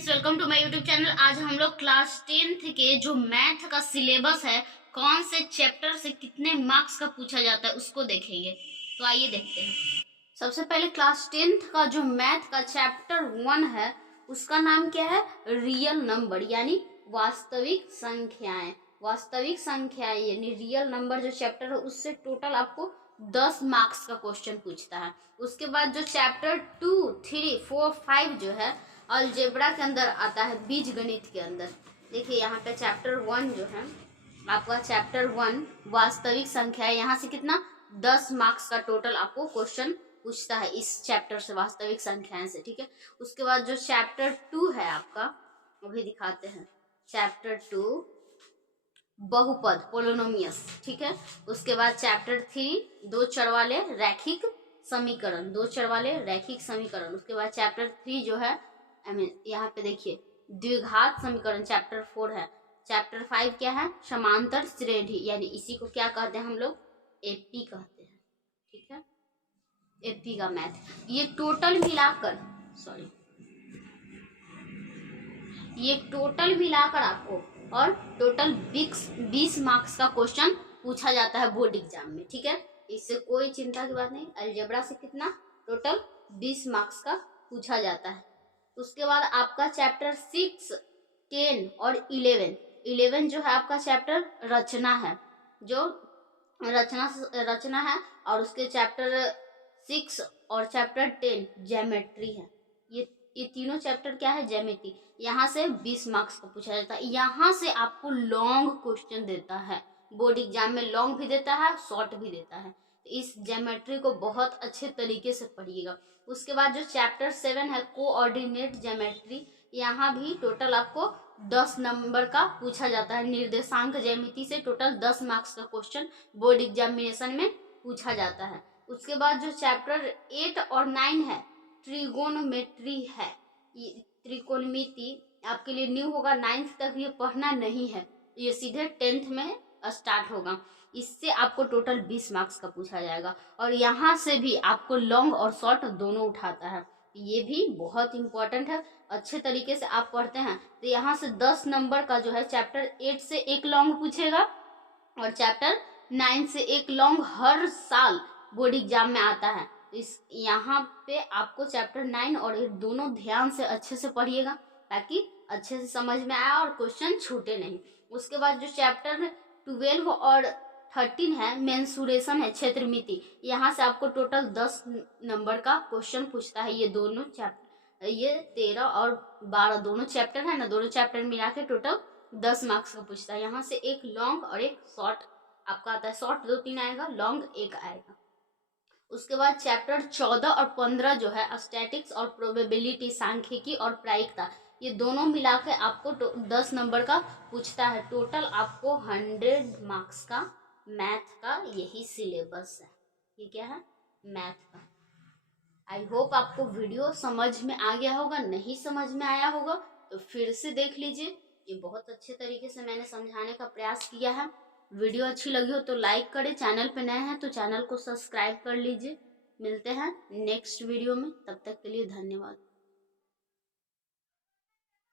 Friends, welcome to my YouTube channel. आज हम लोग क्लास 10th के जो मैथ का सिलेबस है, कौन से चैप्टर से कितने मार्क्स का पूछा जाता है उसको देखेंगे। तो आइए देखते हैं। सबसे पहले क्लास 10th का जो मैथ का चैप्टर 1 है उसका नाम क्या है? रियल नंबर यानी वास्तविक संख्याएं। वास्तविक संख्याएं यानी रियल नंबर जो चैप्टर है उससे टोटल आपको 10 मार्क्स का क्वेश्चन पूछता है। उसके बाद जो चैप्टर 2, 3, 4, 5 जो है अलजेब्रा के अंदर आता है, बीज गणित के अंदर। देखिए यहाँ पे चैप्टर 1 जो है आपका चैप्टर 1 वास्तविक संख्या है। यहाँ से कितना 10 मार्क्स का टोटल आपको क्वेश्चन पूछता है इस चैप्टर से, वास्तविक संख्याएं से। ठीक है। उसके बाद जो चैप्टर 2 है आपका वो भी दिखाते हैं। चैप्टर 2 बहुपद पोलिनोमियस। ठीक है। उसके बाद चैप्टर 3 दो चर वाले रैखिक समीकरण, दो चर वाले रैखिक समीकरण। उसके बाद चैप्टर 3 जो है यहाँ पे देखिए द्विघात समीकरण चैप्टर 4 है। चैप्टर 5 क्या है? समांतर श्रेणी, यानी इसी को क्या कहते हैं हम लोग? एपी कहते हैं। ठीक है, एपी का मैथ। ये टोटल मिलाकर आपको और टोटल 20 मार्क्स का क्वेश्चन पूछा जाता है बोर्ड एग्जाम में। ठीक है, इससे कोई चिंता की बात नहीं। अलजेब्रा से कितना टोटल 20 मार्क्स का पूछा जाता है। उसके बाद आपका चैप्टर 6, 10 और 11 जो है आपका चैप्टर रचना है, जो रचना है। और उसके चैप्टर 6 और चैप्टर 10 ज्योमेट्री है। ये तीनों चैप्टर क्या है? ज्योमेट्री। यहाँ से 20 मार्क्स का पूछा जाता है। यहाँ से आपको लॉन्ग क्वेश्चन देता है बोर्ड एग्जाम में, लॉन्ग भी देता है, शॉर्ट भी देता है। इस ज्योमेट्री को बहुत अच्छे तरीके से पढ़िएगा। उसके बाद जो चैप्टर 7 है कोऑर्डिनेट ज्योमेट्री, यहाँ भी टोटल आपको 10 नंबर का पूछा जाता है। निर्देशांक ज्यामिति से टोटल 10 मार्क्स का क्वेश्चन बोर्ड एग्जामिनेशन में पूछा जाता है। उसके बाद जो चैप्टर 8 और 9 है ट्रिगोनोमेट्री है। ये त्रिकोणमिति आपके लिए न्यू होगा, 9th तक ये पढ़ना नहीं है, ये सीधे 10th में स्टार्ट होगा। इससे आपको टोटल 20 मार्क्स का पूछा जाएगा। और यहाँ से भी आपको लॉन्ग और शॉर्ट दोनों उठाता है। ये भी बहुत इंपॉर्टेंट है। अच्छे तरीके से आप पढ़ते हैं तो यहाँ से 10 नंबर का जो है चैप्टर 8 से एक लॉन्ग पूछेगा और चैप्टर 9 से एक लॉन्ग हर साल बोर्ड एग्जाम में आता है। इस यहाँ पे आपको चैप्टर 9 और 8 दोनों ध्यान से अच्छे से पढ़िएगा ताकि अच्छे से समझ में आए और क्वेश्चन छूटे नहीं। उसके बाद जो चैप्टर 12 और 13 है मेंसुरेशन है, क्षेत्रमिति। यहाँ से आपको टोटल 10 नंबर का क्वेश्चन पूछता है। ये दोनों चैप्टर, ये 13 और 12 दोनों चैप्टर है ना, दोनों चैप्टर मिला के टोटल 10 मार्क्स का पूछता है। यहाँ से एक लॉन्ग और एक शॉर्ट आपका आता है। शॉर्ट 2-3 आएगा, लॉन्ग 1 आएगा। उसके बाद चैप्टर 14 और 15 जो है स्टैटिक्स और प्रोबेबिलिटी, सांख्यिकी और प्रायिकता, ये दोनों मिला के आपको 10 नंबर का पूछता है। टोटल आपको 100 मार्क्स का मैथ का यही सिलेबस है। ये क्या है? मैथ का। आई होप आपको वीडियो समझ में आ गया होगा। नहीं समझ में आया होगा तो फिर से देख लीजिए। ये बहुत अच्छे तरीके से मैंने समझाने का प्रयास किया है। वीडियो अच्छी लगी हो तो लाइक करें, चैनल पे नए हैं तो चैनल को सब्सक्राइब कर लीजिए। मिलते हैं नेक्स्ट वीडियो में, तब तक के लिए धन्यवाद।